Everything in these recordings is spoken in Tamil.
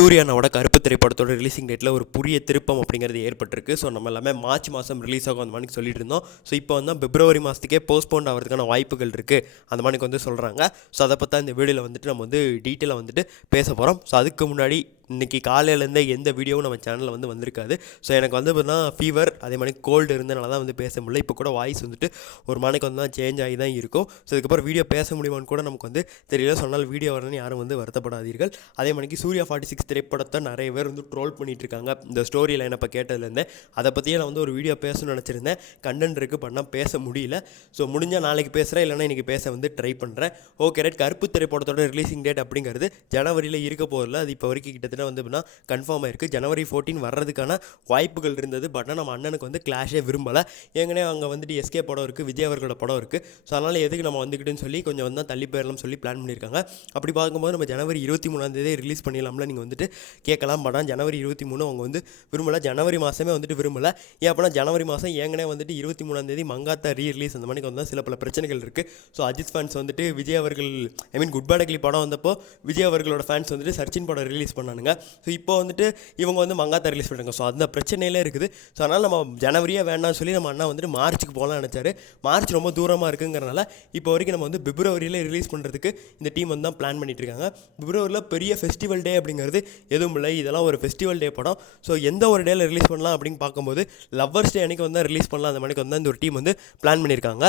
சூர்யானோட கருப்பு திரைப்படத்தோட ரிலீசிங் டேட்டில் ஒரு புதிய திருப்பம் அப்படிங்கிறது ஏற்பட்டிருக்கு. ஸோ நம்ம எல்லாமே மார்ச் மாதம் ரிலீஸ் ஆகும் அந்த மாதிரி சொல்லிட்டு இருந்தோம். ஸோ இப்போ வந்து பிப்ரவரி மாதத்துக்கே போஸ்ட்போன் ஆகிறதுக்கான வாய்ப்புகள் இருக்குது அந்த மாதிரி வந்து சொல்கிறாங்க. ஸோ அதை பற்றி இந்த வீடியோவில் வந்துட்டு நம்ம வந்து டீட்டெயிலாக வந்துட்டு பேச போகிறோம். ஸோ அதுக்கு முன்னாடி இன்றைக்கி காலையிலேருந்தே எந்த வீடியோவும் நம்ம சேனலில் வந்து வந்திருக்காது. ஸோ எனக்கு வந்து பார்த்தீங்கன்னா ஃபீவர் அதே மாதிரி கோல்டு இருந்தனால தான் வந்து பேச முடியல. இப்போ கூட வாய்ஸ் வந்துட்டு ஒரு மணிக்கு வந்து தான் சேஞ்ச் ஆகி தான் இருக்கும். ஸோ இதுக்கப்புறம் வீடியோ பேச முடியுமான்னு கூட நமக்கு வந்து தெரியல. சொன்னால் வீடியோ வரணும்னு யாரும் வந்து வருத்தப்படாதீர்கள். அதே மணிக்கு சூர்யா 46 திரைப்படத்தை நிறைய பேர் வந்து ட்ரோல் பண்ணிகிட்டு இருக்காங்க. இந்த ஸ்டோரி லைனை இப்போ கேட்டதுலேருந்தே அதை பற்றியே நான் வந்து ஒரு வீடியோ பேசணும்னு நினச்சிருந்தேன். கண்டென்ட் இருக்குது பண்ணால் பேச முடியல. ஸோ முடிஞ்சால் நாளைக்கு பேசுகிறேன், இல்லைனா இன்றைக்கி பேச வந்து ட்ரை பண்ணுறேன். Okay right. கருப்பு திரைப்படத்தோட ரிலீசிங் டேட் அப்படிங்கிறது ஜனவரியில் இருக்க போதில்ல. அது இப்போ வரைக்கும் கிட்டத்தட்ட வந்து கன்ஃபார்ம் ஆயிருக்கு. ஜனவரி 14 வர்றதுக்கான வாய்ப்புகள் இருந்தது. பட் நம்ம அண்ணனுக்கு வந்து கிளாஷே விரும்பலை. ஏற்கனவே அங்கே வந்துட்டு எஸ்கே படம் இருக்குது, விஜய் அவர்களோட படம் இருக்குது. ஸோ அதனால் எதுக்கு நம்ம வந்துக்கிட்டுன்னு சொல்லி கொஞ்சம் வந்து தள்ளி போயிடலாம்னு சொல்லி பிளான் பண்ணியிருக்காங்க. அப்படி பார்க்கும்போது நம்ம ஜனவரி 23 ரிலீஸ் பண்ணிடலாம்ல நீங்கள் வந்துட்டு கேட்கலாம். பட் ஜனவரி 23 அவங்க வந்து விரும்பலை. ஜனவரி மாதமே வந்துட்டு விரும்பலை. ஏன் அப்படின்னா ஜனவரி மாதம் ஏற்கனவே வந்துட்டு 23 மங்காத்தா ரிலீஸ் அந்த மாதிரி வந்து சில பல பிரச்சனைகள் இருக்குது. ஸோ அஜித் ஃபேன்ஸ் வந்துட்டு விஜய் அவர்கள் குட் பேட் அக்லி படம் வந்தப்போ விஜய் அவர்களோட ஃபேன்ஸ் வந்துட்டு சர்ச்சின் படம் ரிலீஸ் பண்ணானுங்க. ஸோ இப்போ வந்துட்டு இவங்க வந்து மங்காத்தா ரிலீஸ் பண்ணுறாங்க. ஸோ அந்த பிரச்சனையிலே இருக்குது. ஸோ அதனால் நம்ம ஜனவரியே வேண்டாம்னு சொல்லி நம்ம அண்ணா வந்துட்டு மார்ச்சுக்கு போகலாம்னு நினச்சாரு. மார்ச் ரொம்ப தூரமாக இருக்குங்கிறனால இப்போ வரைக்கும் நம்ம வந்து பிப்ரவரியில் ரிலீஸ் பண்ணுறதுக்கு இந்த டீம் வந்து தான் பிளான் பண்ணிட்டு இருக்காங்க. பிப்ரவரியில் பெரிய ஃபெஸ்டிவல் டே அப்படிங்கிறது எதுவும் இல்லை. இதெல்லாம் ஒரு ஃபெஸ்டிவல் டே படம். ஸோ எந்த ஒரு டேயில் ரிலீஸ் பண்ணலாம் அப்படின்னு பார்க்கும்போது லவ்வர்ஸ் டே அன்றைக்கி வந்து ரிலீஸ் பண்ணலாம் அந்த மணிக்கு வந்து இந்த ஒரு டீம் வந்து பிளான் பண்ணியிருக்காங்க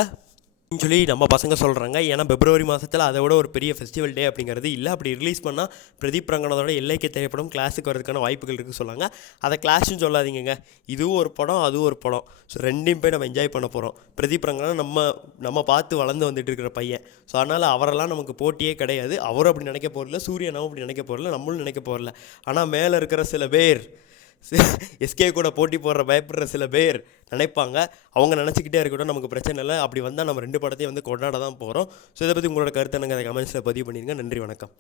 சொல்லி நம்ம பசங்க சொல்கிறாங்க. ஏன்னா பிப்ரவரி மாதத்தில் அதை விட ஒரு பெரிய ஃபெஸ்டிவல் டே அப்படிங்கிறது இல்லை. அப்படி ரிலீஸ் பண்ணால் பிரதீப் ரங்கநாதோட எல்லைக்கு திரைப்படம் கிளாஸுக்கு வரதுக்கான வாய்ப்புகள் இருக்குது சொன்னாங்க. அதை கிளாஷ்னு சொல்லாதீங்க. இதுவும் ஒரு படம், அதுவும் ஒரு படம். ஸோ ரெண்டையும் போய் நம்ம என்ஜாய் பண்ண போகிறோம். பிரதீப் ரங்கநாதன் நம்ம பார்த்து வளர்ந்து வந்துட்டு இருக்கிற பையன். ஸோ அதனால் அவரெல்லாம் நமக்கு போட்டியே கிடையாது. அவரும் அப்படி நினைக்க போகிறதில்ல, சூரியனாவும் அப்படி நினைக்க போகிறதில்ல, நம்மளும் நினைக்க போகிறதில்ல. ஆனால் மேலே இருக்கிற சில பேர் எஸ்கே கூட போட்டி போடுற பயப்படுற சில பேர் நினைப்பாங்க. அவங்க நினச்சிக்கிட்டே இருக்கட்டும், நமக்கு பிரச்சனை இல்லை. அப்படி வந்தால் நம்ம ரெண்டு படத்தையும் வந்து கொண்டாட தான் போகிறோம். ஸோ இதை பற்றி உங்களோட கருத்து எனக்கு கமெண்ட்ஸில் பதிவு பண்ணிடுங்க. நன்றி, வணக்கம்.